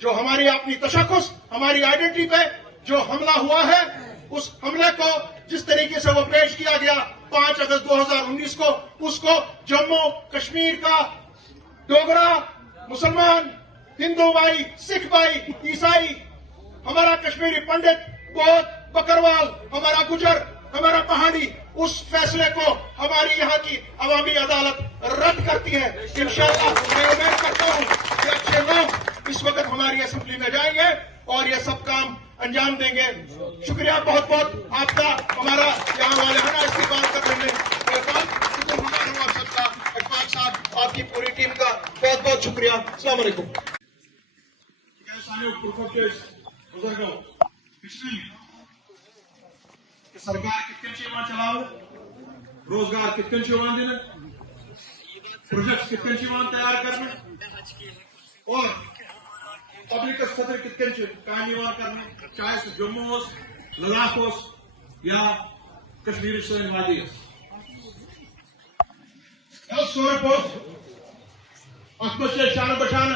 जो हमारी अपनी तशक्कुस, हमारी आइडेंटिटी पे जो हमला हुआ है, उस हमले को जिस तरीके से वो पेश किया गया 5 अगस्त 2019 को, उसको जम्मू कश्मीर का डोगरा, मुसलमान, हिंदू भाई, सिख भाई, ईसाई, हमारा कश्मीरी पंडित, बौद्ध, बकरवाल, हमारा गुजर, हमारा पहाड़ी, उस फैसले को हमारी यहाँ की अवामी अदालत रद्द करती है। इंशाअल्लाह मैं उम्मीद करता हूँ कि अच्छे लोग इस वक्त हमारी असेंबली में जाएंगे और ये सब काम अंजाम देंगे। शुक्रिया बहुत बहुत आपका, हमारा यहाँ वाले हना इस्तेमाल करने में शुक्रगुजार हूँ आप सबका, इकबाल साहब आपकी पूरी टीम का बहुत बहुत शुक्रिया। अस्सलाम वालेकुम। सरकार कितने चलाव, रोजगार कितने दिन, प्रोजेक्ट कितने तैयार करना और पब्लिक सदर कितने काम करना, चाहे सह जम्मू हो, लद्दाख हो या कश्मीर सन वादी सोर अत शान बशान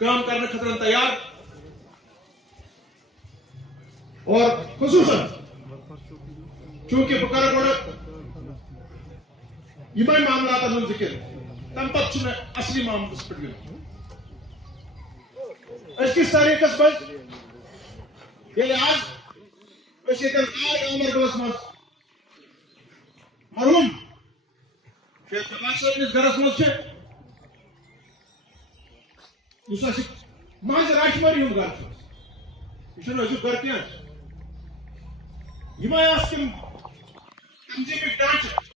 काम करने खतर तैयार और खुसूसन चूंकि बह कर गो यम मामलात जिक्र तम पे असली मामलस पे अजकिस तारीखस मज आज अमरगलस मज मरहूम शेख जमात साहब गरस मज महज राजमरी हूं घर यह घर क्या तम तंजीमी ढांचे